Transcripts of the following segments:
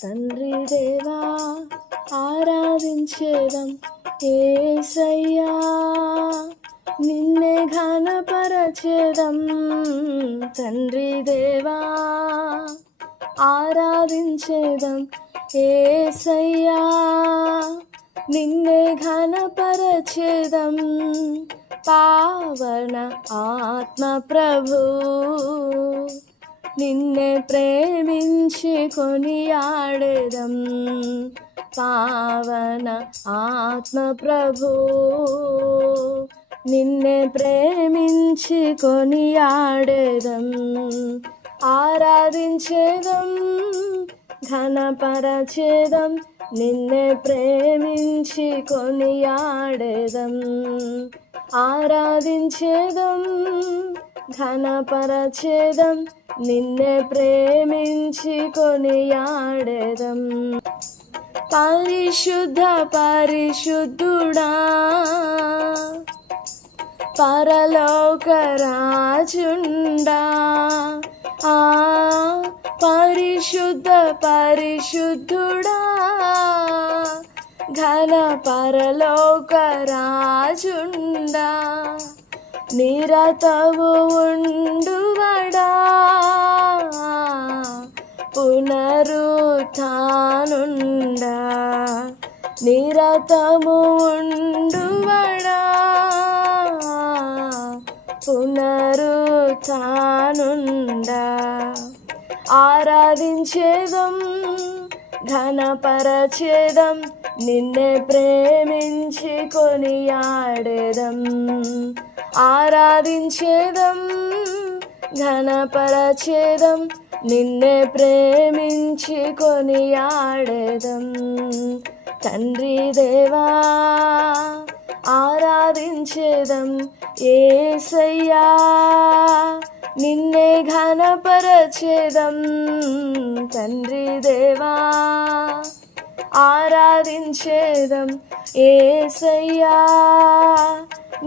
తండ్రి దేవా ఆరాధించేదం యేసయ్యా, నిన్నే ఘనపరచెదం. తండ్రి దేవా ఆరాధించేదం యేసయ్యా, నిన్నే ఘనపరచెదం. పావన ఆత్మ ప్రభు, నిన్నే ప్రేమించి కొనియాడెదం. పావన ఆత్మ ప్రభు, నిన్నే ప్రేమించి కొనియాడెదం. ఆరాధించేదం, ఘనపరచెదం, నిన్నే ప్రేమించి కొనియాడెదం. ఆరాధించేదం, ఘనపరచెదం, నిన్నే ప్రేమించి కొనియాడెదం. పరిశుద్ధ పరిశుద్ధుడా, పరలోక రాజుండా, పరిశుద్ధ పరిశుద్ధుడా, ఘన పరలోక రాజుండా, నిరతవు ఉండువడా, పునరుత్థానుండా, నిరతము ఉండువడా, పునరుత్థానుండా. ఆరాధించేదం, ఘనపరచెదం, నిన్నే ప్రేమించి కొనియాడెదం. ఆరాధించేదం, ఘనపరచెదం, నిన్నే ప్రేమించి కొనియాడెదం. తండ్రి దేవా ఆరాధించేదం యేసయ్యా, నిన్నే ఘనపరచెదం. తండ్రి దేవా ఆరాధించేదం యేసయ్యా,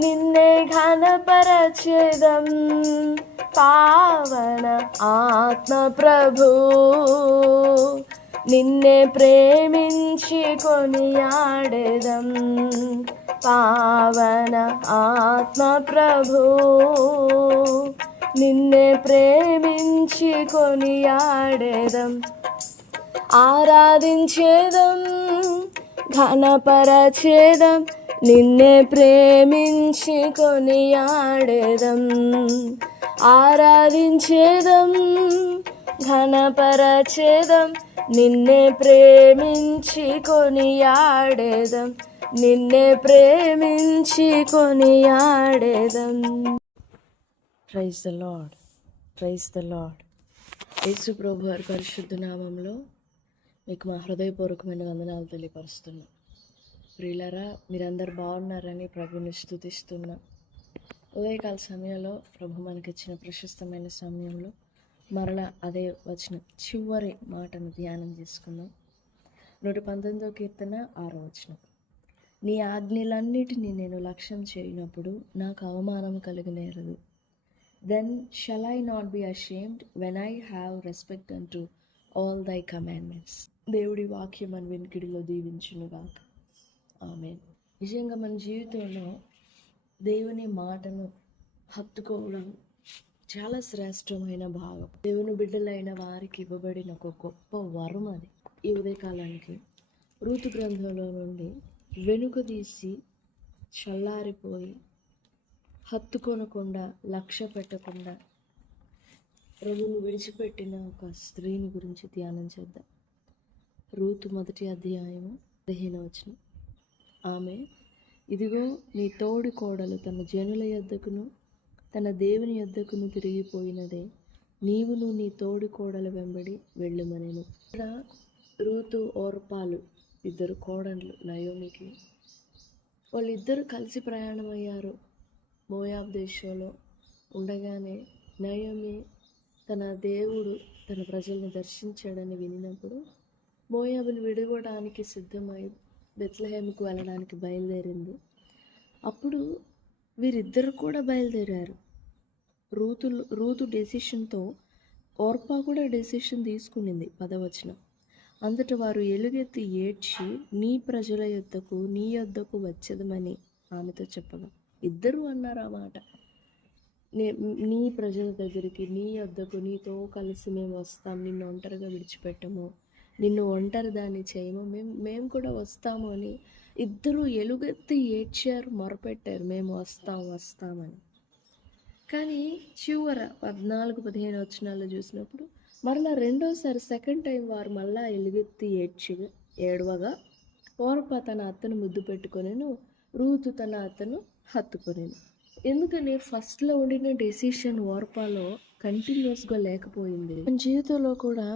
నిన్నే ఘనపరచెదం. పావన ఆత్మ ప్రభు, నిన్నే ప్రేమించి కొనియాడెదం. పావన ఆత్మ ప్రభు, నిన్నే ప్రేమించి కొనియాడెదం. ఆరాధించేదం, ఘనపరచెదం, నిన్నే ప్రేమించి కొనియాడెదం. ఆరాధించేదం, ఘనపరచెదం, నిన్నే ప్రేమించి కొనియాడెదం. నిన్నే ప్రేమించి కొనియాడెదం. Praise the Lord, praise the Lord. యేసు ప్రభు వారి పరిశుద్ధ నామంలో మీకు మా హృదయపూర్వకమైన వందనాలు తెలియపరుస్తున్నా. ప్రియులారా, మీరందరూ బాగున్నారని ప్రభుని స్తుతిస్తున్నా. ఉదయకాల సమయంలో ప్రభు మనకిచ్చిన ప్రశస్తమైన సమయంలో మరలా అదే వచ్చిన చివరి మాటను ధ్యానం చేసుకుందాం. 119వ కీర్తన 6వ వచనం. నీ ఆజ్ఞలన్నిటినీ నేను లక్ష్యం చేయనప్పుడు నాకు అవమానం కలిగనేరదు. Then shall I not be ashamed when I have respect అంటూ ఆల్ దై కమాండ్మెంట్స్. దేవుడి వాక్యం మన వినికిడిలో దీవించునుగాక. ఆమేన్. నిజంగా మన జీవితంలో దేవుని మాటను హత్తుకోవడం చాలా శ్రేష్టమైన భాగం. దేవుని బిడ్డలైన వారికి ఇవ్వబడిన ఒక గొప్ప వరం అది. ఈ ఉదయకాలానికి రూతు గ్రంథంలో నుండి వెనుకదీసి చల్లారిపోయి హత్తుకొనకుండా లక్ష్య పెట్టకుండా ప్రభువును విడిచిపెట్టిన ఒక స్త్రీని గురించి ధ్యానం చేద్దాం. రూతు 1వ అధ్యాయము 15వ వచనం. ఆమె, ఇదిగో నీ తోడి కోడలు తన జనుల యొద్దకును తన దేవుని యొద్దకును తిరిగిపోయినదే, నీవును నీ తోడి కోడల వెంబడి వెళ్ళుమనెను. ఇక్కడ రూతు ఓర్పాలు ఇద్దరు కోడళ్ళు నయోమికి. వాళ్ళిద్దరూ కలిసి ప్రయాణమయ్యారు. మోయాబ్ దేశంలో ఉండగానే నయోమి తన దేవుడు తన ప్రజల్ని దర్శించాడని వినినప్పుడు మోయాబుని విడిపోవడానికి సిద్ధమై బెత్లెహేముకు వెళ్ళడానికి బయలుదేరింది. అప్పుడు వీరిద్దరు కూడా బయలుదేరారు. రూతు డెసిషన్తో ఓర్పా కూడా డెసిషన్ తీసుకునింది. 10వ వచనం. అంతట వారు ఎలుగెత్తి ఏడ్చి, నీ ప్రజల యొద్దకు నీ యొద్దకు వచ్చేదమని ఆమెతో చెప్పగా, ఇద్దరు అన్నారు ఆ మాట. నీ ప్రజల దగ్గరికి, నీ యొద్దకు, నీతో కలిసి మేము వస్తాం, నిన్ను ఒంటరిగా విడిచిపెట్టము, నిన్ను ఒంటరి దాన్ని చేయము, మేము కూడా వస్తాము అని ఇద్దరు ఎలుగెత్తి ఏడ్చారు, మొరపెట్టారు, మేము వస్తామని. కానీ చివర 14-15 వచనాల్లో చూసినప్పుడు మరలా రెండోసారి సెకండ్ టైం వారు మళ్ళా ఎలుగెత్తి ఏడవగా ఓర్ప తన అత్తను ముద్దు పెట్టుకొనెను, రూతు తన అత్తను హత్తుకొనెను. ఎందుకని ఫస్ట్లో ఉండిన డెసిషన్ ఓర్పాలో కంటిన్యూస్గా లేకపోయింది. మన జీవితంలో కూడా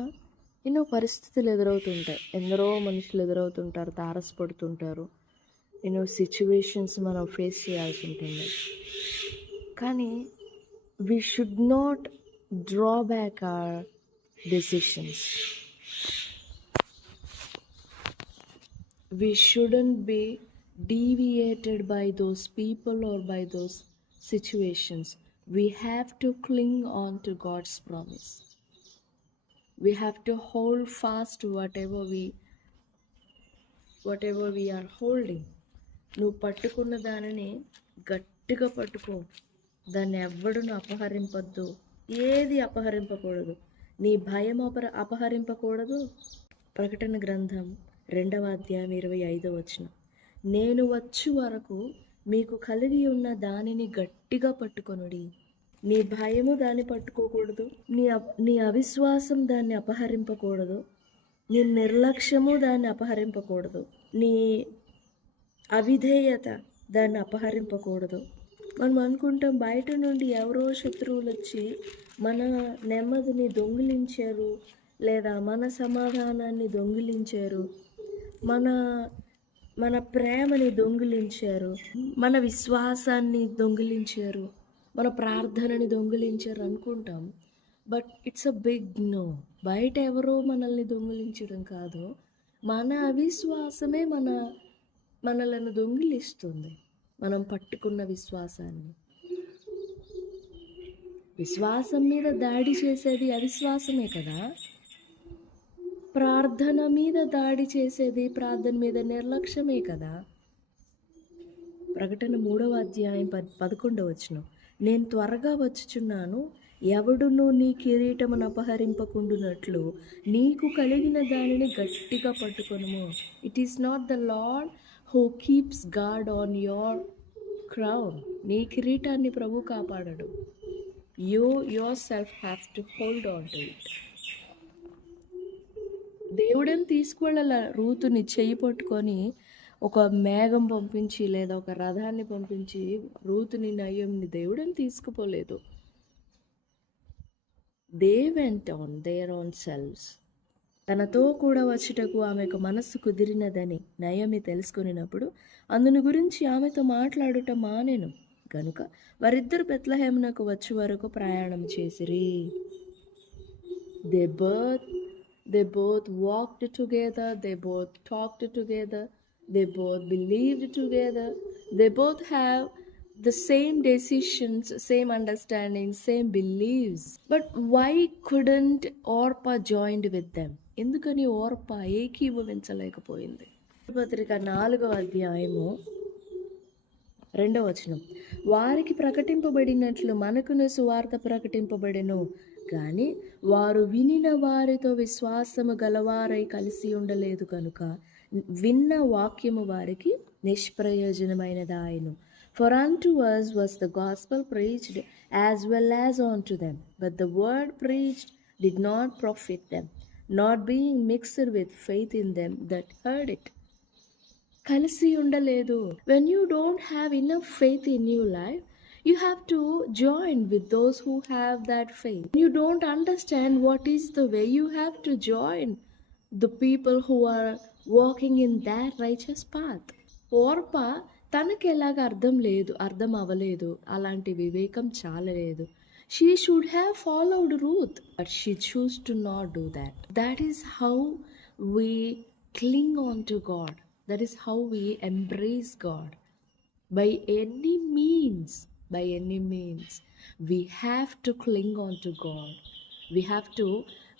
ఎన్నో పరిస్థితులు ఎదురవుతుంటాయి, ఎందరో మనుషులు ఎదురవుతుంటారు, తారసపడుతుంటారు, ఎన్నో సిచ్యువేషన్స్ మనం ఫేస్ చేయాల్సి ఉంటుంది. కానీ we should not draw back our decisions. We shouldn't be deviated by those people or by those situations. We have to cling on to God's promise. We have to hold fast whatever we are holding. నువ్వు పట్టుకున్న దానిని గట్టిగా పట్టుకో, దాన్ని ఎవ్వడును అపహరింపద్దు, ఏది అపహరింపకూడదు, నీ భయం అపహరింపకూడదు. ప్రకటన గ్రంథం 2వ అధ్యాయం 25వ వచనం, నేను వచ్చు వరకు మీకు కలిగి ఉన్న దానిని గట్టిగా పట్టుకొనుడి. నీ భయము దాన్ని పట్టుకోకూడదు, నీ అవిశ్వాసం దాన్ని అపహరింపకూడదు, నీ నిర్లక్ష్యము దాన్ని అపహరింపకూడదు, నీ అవిధేయత దాన్ని అపహరింపకూడదు. మనం అనుకుంటాం బయట నుండి ఎవరో శత్రువులు వచ్చి మన నెమ్మదిని దొంగిలించారు, లేదా మన సమాధానాన్ని దొంగిలించారు, మన ప్రేమని దొంగిలించారు, మన విశ్వాసాన్ని దొంగిలించారు, మన ప్రార్థనని దొంగిలించారు అనుకుంటాం. But it's a big no. బయట ఎవరో మనల్ని దొంగిలించడం కాదు, మన అవిశ్వాసమే మనలను దొంగిలిస్తుంది. మనం పట్టుకున్న విశ్వాసాన్ని. విశ్వాసం మీద దాడి చేసేది అవిశ్వాసమే కదా. ప్రార్థన మీద దాడి చేసేది ప్రార్థన మీద నిర్లక్ష్యమే కదా. ప్రకటన 3వ అధ్యాయం 11వ వచనం, నేను త్వరగా వచ్చుచున్నాను, ఎవడును నీ కిరీటమును అపహరింపకుండునట్లు నీకు కలిగిన దానిని గట్టిగా పట్టుకొనుము. It is not the Lord who keeps guard on your crown. నీ కిరీటాన్ని ప్రభు కాపాడడు. You yourself have to hold on to it. దేవుడని తీసుకువెళ్ళాల. రూతుని చెయ్యి పట్టుకొని ఒక మేఘం పంపించి లేదా ఒక రథాన్ని పంపించి రూతుని నయోమిని దేవుడని తీసుకుపోలేదు. They went on their own selves. తనతో కూడా వచ్చుటకు ఆమెకు మనస్సు కుదిరినదని నయోమి తెలుసుకున్నప్పుడు అందుని గురించి ఆమెతో మాట్లాడుట మానెను గనుక వారిద్దరు బెత్లెహేమునకు వచ్చే వరకు ప్రయాణం చేసిరి. They both walked together, they both talked together, they both believed together, they both have the same decisions, same understanding, same beliefs. But why couldn't Orpah joined with them? ఎందుకని ఓర్పా ఏకీభవించలేకపోయింది? పత్రిక 4వ అధ్యాయము 2వ వచనం, వారికి ప్రకటింపబడినట్లు మనకును సువార్త ప్రకటింపబడెను, కానీ వారు వినిన వారితో విశ్వాసము గలవారై కలిసి ఉండలేదు కనుక విన్న వాక్యము వారికి నిష్ప్రయోజనమైనదాయను. For unto us was the gospel preached as well as unto them, but the word preached did not profit them, not being mixed with faith in them that heard it. కలిసి ఉండలేదు. When you don't have enough faith in your life, you have to join with those who have that faith. When you don't understand what is the way, you have to join the people who are walking in that righteous path. Orpah తనకి ఎలాగ అర్థం అవ్వలేదు, అలాంటి వివేకం చాలలేదు. She should have followed Ruth, but she chose to not do that. That is how we cling on to God. That is how we embrace God. By any means, we have to cling on to God. We have to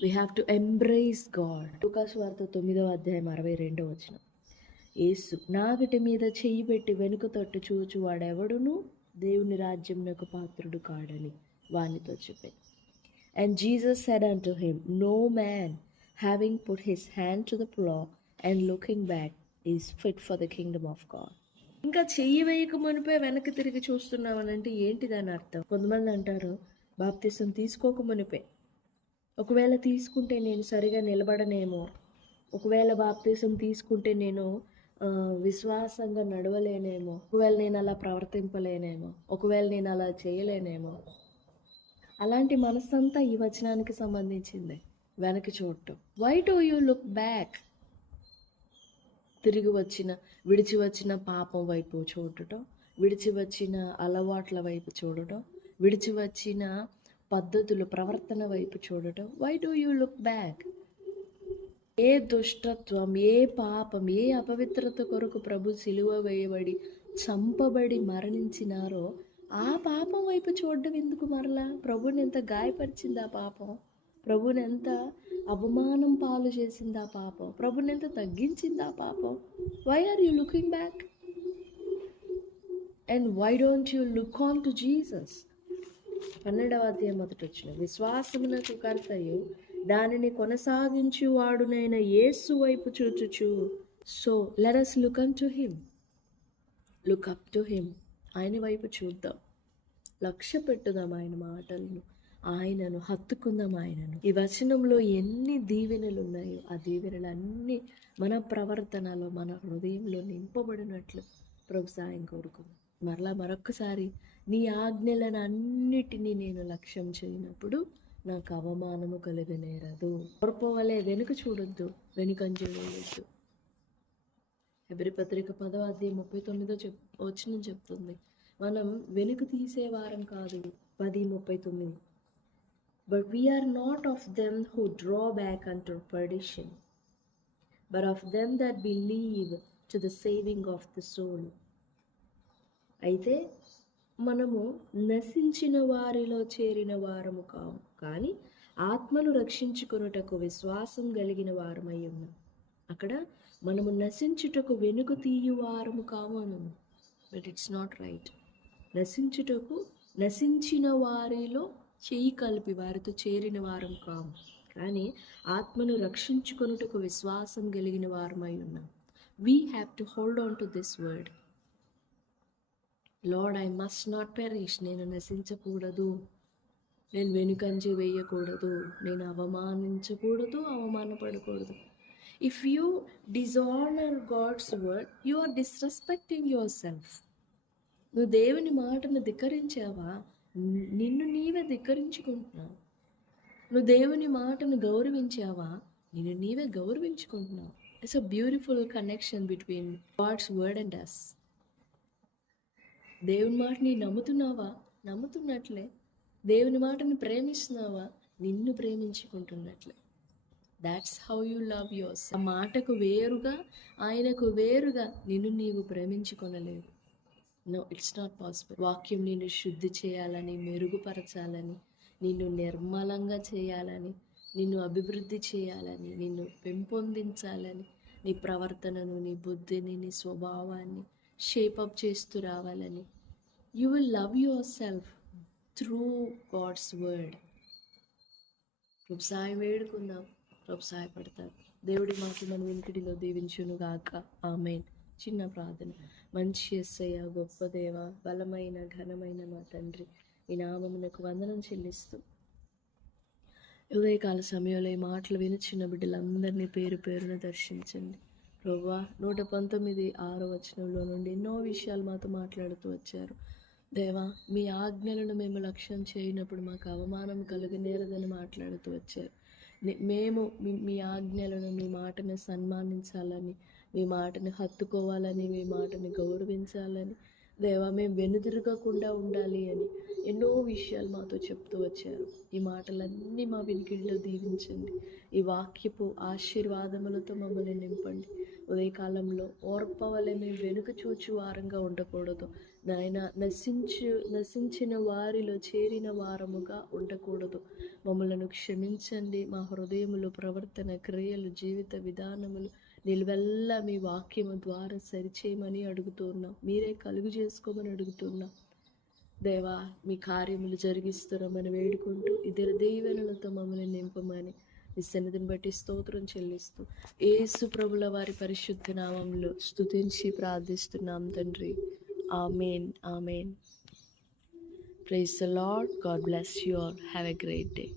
we have to embrace God. లూకాసు వార్త 9వ అధ్యాయం 62వ వచనం. యేసు నాగటి మీద చెయ్యి పెట్టి వెనుక తట్టు చూచు వాడెవడును దేవుని రాజ్యమునకు పాత్రుడు కాడని వానితో చెప్పాను. And Jesus said unto him, No man having put his hand to the plow and looking back is fit for the kingdom of God. ఇంకా చెయ్యి వేయక మునిపే వెనక్కి తిరిగి చూస్తున్నామనంటే ఏంటి దాని అర్థం? కొంతమంది అంటారు బాప్తిసం తీసుకోక మునిపే, ఒకవేళ తీసుకుంటే నేను సరిగా నిలబడనేమో, ఒకవేళ బాప్తిసం తీసుకుంటే నేను విశ్వాసంగా నడవలేనేమో, ఒకవేళ నేను అలా ప్రవర్తింపలేనేమో, ఒకవేళ నేను అలా చేయలేనేమో. అలాంటి మనస్సంతా ఈ వచనానికి సంబంధించింది. వెనక్కి చూడటం. Why do you look back? విడిచి వచ్చిన పాపం వైపు చూడటం, విడిచి వచ్చిన అలవాట్ల వైపు చూడటం, విడిచి వచ్చిన పద్ధతులు ప్రవర్తన వైపు చూడటం. Why do you look back? ఏ దుష్టత్వం, ఏ పాపం, ఏ అపవిత్రత కొరకు ప్రభు సిలువ వేయబడి చంపబడి మరణించినారో ఆ పాపం వైపు చూడడం ఎందుకు? మరలా ప్రభుని ఎంత గాయపరిచింది ఆ పాపం, ప్రభుని ఎంత అవమానం పాలు చేసింది ఆ పాపం, ప్రభుని ఎంత తగ్గించింది ఆ పాపం. Why are you looking back? And why don't you look on to Jesus? 12వ అధ్యాయం 1వ వచనం. విశ్వాసమునకు కర్తయు దానిని కొనసాగించు వాడునైన యేసు వైపు చూచుచు. So let us look unto him, look up to him. ఆయన వైపు చూద్దాం, లక్ష్య పెట్టుదాం ఆయన మాటలను, ఆయనను హత్తుకుందాం ఆయనను. ఈ వచనంలో ఎన్ని దీవెనలు ఉన్నాయో ఆ దీవెనలన్నీ మన ప్రవర్తనలో, మన హృదయంలో నింపబడినట్లు ప్రభు సాయం కోరుకుందాం. మరొక్కసారి నీ ఆజ్ఞలను అన్నిటినీ నేను లక్ష్యం చేయనప్పుడు నాకు అవమానము కలుగనేరదు. పొరపోవలే వెనుక చూడొద్దు, వెనుకంజ వేయొద్దు. హెబ్రీ పత్రిక 10వ అధ్యాయం 39వ వచనం చెప్తుంది, మనం వెనుక తీసేవారం కాదు. 10:39. But we are not of them who draw back unto perdition, but of them that believe to the saving of the soul. అయితే మనము నశించిన వారిలో చేరిన వారము కాము, కానీ ఆత్మను రక్షించుకొనుటకు విశ్వాసం కలిగిన వారమై ఉన్నాం. అక్కడ మనము నశించుటకు వెనుక తీయువారము కాము అను. But it's not right. నశించిన వారిలో చేయి కలిపి వారితో చేరిన వారం కాము, కానీ ఆత్మను రక్షించుకొనుటకు విశ్వాసం కలిగిన వారమై ఉన్నాం. We have to hold on to this word. Lord, I must not perish. నేను నశించకూడదు, నేను వెనుకంజ వేయకూడదు, నేను అవమానించకూడదు, అవమానపడకూడదు. If you dishonour God's word, you are disrespecting yourself. నువ్వు దేవుని మాటను ధిక్కరించావా, నిన్ను నీవే ధిక్కరించుకుంటున్నావు. నువ్వు దేవుని మాటను గౌరవించావా, నిన్ను నీవే గౌరవించుకుంటున్నావు. It's a beautiful connection between God's word and us. దేవుని మాటని నమ్ముతున్నావా, నమ్ముతున్నట్లే. దేవుని మాటని ప్రేమిస్తున్నావా, నిన్ను ప్రేమించుకుంటున్నట్లే. That's how you love yourself. ఆ మాటకు వేరుగా, ఆయనకు వేరుగా నిన్ను నీవు ప్రేమించుకొనలేవు. No, it's not possible. వాక్యం నిన్ను శుద్ధి చేయాలని, మెరుగుపరచాలని, నిన్ను నిర్మలంగా చేయాలని, నిన్ను అభివృద్ధి చేయాలని, నిన్ను పెంపొందించాలని, నీ ప్రవర్తనను, నీ బుద్ధిని, నీ స్వభావాన్ని షేపప్ చేస్తూ రావాలని. You will love yourself through God's word. ప్రభు సాయం వేడుకుందాం, ప్రభు సహాయపడతారు. దేవుడి మాటలు మన వినికిడిలో దీవించును గాక. ఆమేన్. చిన్న ప్రార్థన. మంచి యేసయ్య, గొప్ప దేవ, బలమైన ఘనమైన మా తండ్రి, ఈ నామమునకు వందనం చెల్లిస్తూ ఉదయకాల సమయంలో ఈ మాటలు వినిచిన బిడ్డలందరినీ పేరు పేరున దర్శించండి ప్రభువా. 119:6 వచనంలో నుండి ఎన్నో విషయాలు మాతో మాట్లాడుతూ వచ్చారు దేవా. మీ ఆజ్ఞలను మేము లక్ష్యం చేయనప్పుడు మాకు అవమానం కలుగనేరదని మాట్లాడుతూ వచ్చారు. మేము మీ ఆజ్ఞలను, మీ మాటను సన్మానించాలని, మీ మాటను హత్తుకోవాలని, మీ మాటను గౌరవించాలని దేవా, మేము వెనుదిరగకుండా ఉండాలి అని ఎన్నో విషయాలు మాతో చెప్తూ వచ్చారు. ఈ మాటలన్నీ మా వినికిడిలో దీవించండి. ఈ వాక్యపు ఆశీర్వాదములతో మమ్మల్ని నింపండి. ఉదయకాలంలో ఓర్పవలె మేము వెనుక చూచు వారంగా ఉండకూడదు నాయన. నశించిన వారిలో చేరిన వారముగా ఉండకూడదు. మమ్మలను క్షమించండి. మా హృదయములు, ప్రవర్తన, క్రియలు, జీవిత విధానములు నిలువెల్లా మీ వాక్యము ద్వారా సరిచేయమని అడుగుతున్నాం. మీరే కలుగు చేసుకోమని అడుగుతున్నాం. దేవా, మీ కార్యములు జరిగిస్తున్నామని వేడుకుంటూ ఇద్దరు దీవెనలతో మమ్మల్ని నింపమని మీ సన్నిధిని బట్టి స్తోత్రం చెల్లిస్తూ యేసు ప్రభుల వారి పరిశుద్ధ నామంలో స్తుతించి ప్రార్థిస్తున్నాం తండ్రి. ఆమేన్, ఆమేన్. Praise the Lord. God bless you all. Have a great day.